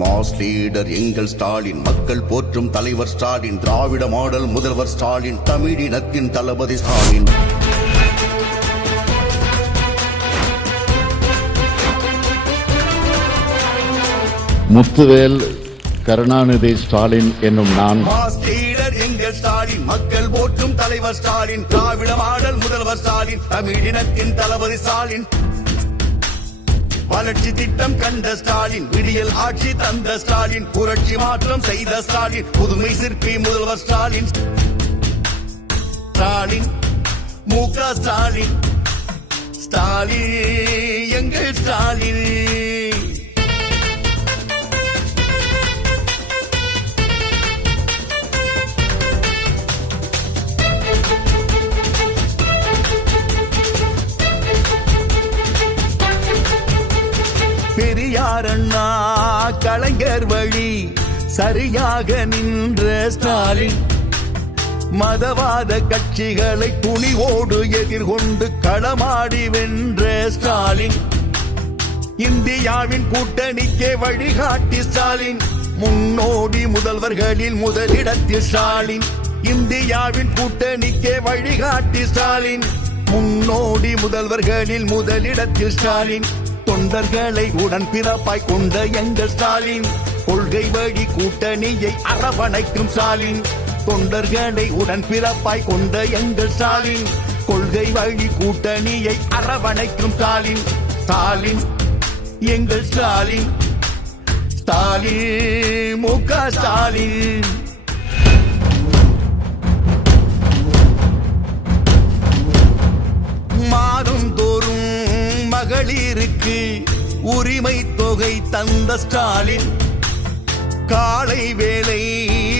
Mass leader எங்கள் ஸ்டாலின். மக்கள் போற்றும் தலைவர் ஸ்டாலின். திராவிட மாடல் முதல்வர் ஸ்டாலின். தமிழினத்தின் தளபதி ஸ்டாலின். முத்துவேல் கருணாநிதி ஸ்டாலின் என்னும் நான். மாஸ் லீடர் எங்கள் ஸ்டாலின். மக்கள் போற்றும் தலைவர் ஸ்டாலின். திராவிட மாடல் முதல்வர் ஸ்டாலின். தமிழினத்தின் தளபதி ஸ்டாலின். வளர்ச்சி திட்டம் கண்ட ஸ்டாலின் விடியல் ஆட்சி தந்த ஸ்டாலின் புரட்சி மாற்றம் செய்த ஸ்டாலின் புதுமை சிற்பி முதல்வர் ஸ்டாலின். ஸ்டாலின் மு க ஸ்டாலின். ஸ்டாலின் எங்கள் ஸ்டாலின். கலைஞர் வழி சரியாக நின்ற ஸ்டாலின். மதவாத கட்சிகளை துணிவோடு எதிர்கொண்டு களமாடி வென்ற ஸ்டாலின். இந்தியாவின் கூட்டணிக்கே வழிகாட்டி ஸ்டாலின். முன்னோடி முதல்வர்களில் முதலிடத்தில் ஸ்டாலின். இந்தியாவின் கூட்டணிக்கே வழிகாட்டி ஸ்டாலின். முன்னோடி முதல்வர்களில் முதலிடத்தில் ஸ்டாலின். தொண்டர்களை உடன் பிறப்பாய் கொண்ட எங்கள் ஸ்டாலின். கொள்கை வழி கூட்டணியை அரவணைக்கும் ஸ்டாலின். தொண்டர்களை உடன் பிறப்பாய் கொண்ட எங்கள் ஸ்டாலின். கொள்கை வழி கூட்டணியை அரவணைக்கும் ஸ்டாலின். ஸ்டாலின் எங்கள் ஸ்டாலின். ஸ்டாலின் மு க ஸ்டாலின். மகளிருக்கு உரிமை தொகை தந்த ஸ்டாலின். காலை வேளை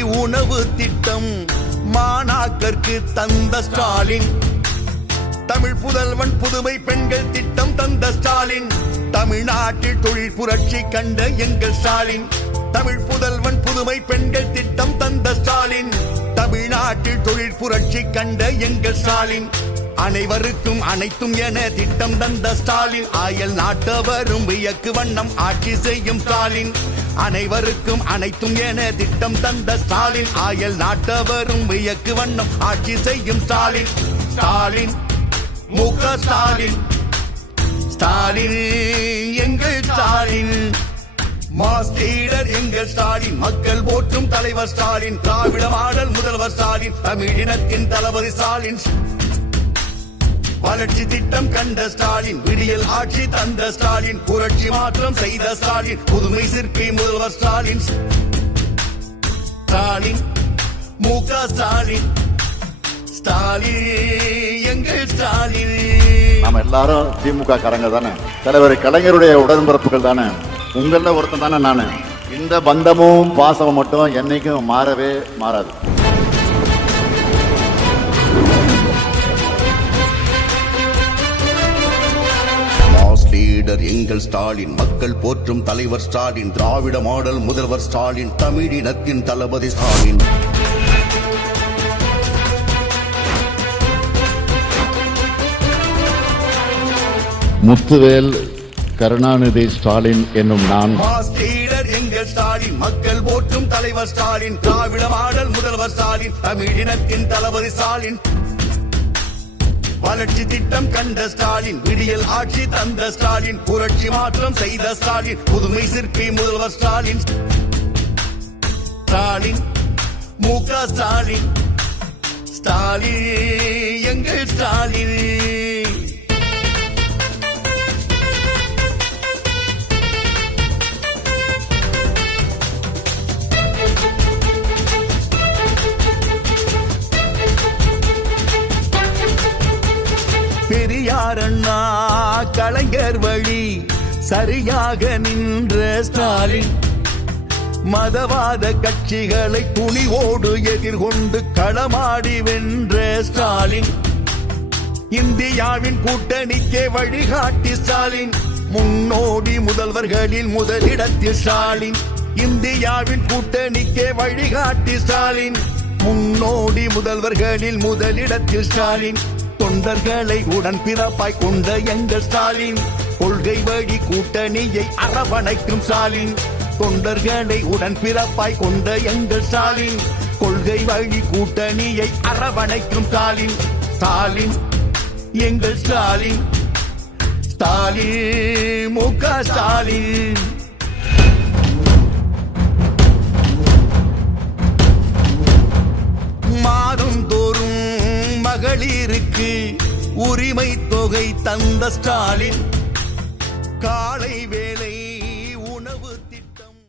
உணவு திட்டம் மாணாக்கருக்கு தந்த ஸ்டாலின். தமிழ் புதல்வன் புதுமை பெண்கள் திட்டம் தந்த ஸ்டாலின். தமிழ்நாட்டில் தொழில் புரட்சி கண்ட எங்கள் ஸ்டாலின். தமிழ் புதல்வன் புதுமை பெண்கள் திட்டம் தந்த ஸ்டாலின். தமிழ்நாட்டில் தொழில் புரட்சி கண்ட எங்கள் ஸ்டாலின். அனைவருக்கும் அனைத்தும் என திட்டம் தந்த ஸ்டாலின். ஆயல் நாட்டவரும் வியக்கு வண்ணம் ஆட்சி செய்யும் ஸ்டாலின். அனைவருக்கும் அனைத்தும் என திட்டம் தந்த ஸ்டாலின். ஆயல் நாட்டவரும் வியக்கு வண்ணம் ஆட்சி செய்யும் ஸ்டாலின். ஸ்டாலின் முக ஸ்டாலின். ஸ்டாலின் எங்கள் ஸ்டாலின். மாஸ் லீடர் எங்கள் ஸ்டாலின் மக்கள் போற்றும் தலைவர் ஸ்டாலின் திராவிட மாடல் முதல்வர் ஸ்டாலின் தமிழினத்தின் தளபதி ஸ்டாலின். வளர்ச்சி திட்டம் கண்ட ஸ்டாலின் விடியல் ஆட்சி தந்த ஸ்டாலின் புரட்சி மாற்றம் செய்த ஸ்டாலின் புதுமை சிற்பி முதல்வர் ஸ்டாலின். ஸ்டாலின் மு க ஸ்டாலின். ஸ்டாலின் எங்கள் ஸ்டாலின். நம்ம எல்லாரும் திமுக காரங்க தானே? தலைவர் கலைஞருடைய உடன்பிறப்புகள் தானே? உங்கள ஒருத்தன் தானே நானு. இந்த பந்தமும் பாசமும் மட்டும் என்னைக்கும் மாறவே மாறாது. லீடர் எங்கள் ஸ்டாலின் மக்கள் போற்றும் தலைவர் ஸ்டாலின் திராவிட மாடல் முதல்வர் ஸ்டாலின் தமிழினத்தின் தளபதி ஸ்டாலின். முத்துவேல் கருணாநிதி ஸ்டாலின் என்னும் நான். எங்கள் ஸ்டாலின் மக்கள் போற்றும் தலைவர் ஸ்டாலின் திராவிட மாடல் முதல்வர் ஸ்டாலின் தமிழினத்தின் தளபதி ஸ்டாலின். வளர்ச்சி திட்டம் கண்ட ஸ்டாலின் விடியல் ஆட்சி தந்த ஸ்டாலின் புரட்சி மாற்றம் செய்த ஸ்டாலின் புதுமை சிற்பி முதல்வர் ஸ்டாலின். ஸ்டாலின் மு க ஸ்டாலின். ஸ்டாலின் எங்கள் ஸ்டாலின். பெரியார் அண்ணா கலைஞர் வழி சரியாக நின்ற ஸ்டாலின். மதவாத கட்சிகளை துணிவோடு எதிர்கொண்டு களமாடி வென்ற ஸ்டாலின். இந்தியாவின் கூட்டணிக்கே வழிகாட்டி ஸ்டாலின். முன்னோடி முதல்வர்களில் முதலிடத்தில் ஸ்டாலின். இந்தியாவின் கூட்டணிக்கே வழிகாட்டி ஸ்டாலின். முன்னோடி முதல்வர்களில் முதலிடத்தில் ஸ்டாலின். தொண்டர்களை உடன் பிறப்பாய் கொண்ட எங்கள் ஸ்டாலின். கொள்கை வழி கூட்டணியை அரவணைக்கும் ஸ்டாலின். தொண்டர்களை உடன் பிறப்பாய் கொண்ட எங்கள் ஸ்டாலின். கொள்கை வழி கூட்டணியை அரவணைக்கும் ஸ்டாலின். ஸ்டாலின் எங்கள் ஸ்டாலின். ஸ்டாலின் மு க ஸ்டாலின். உரிமை தொகை தந்த ஸ்டாலின். காலை வேலை உணவு திட்டம்.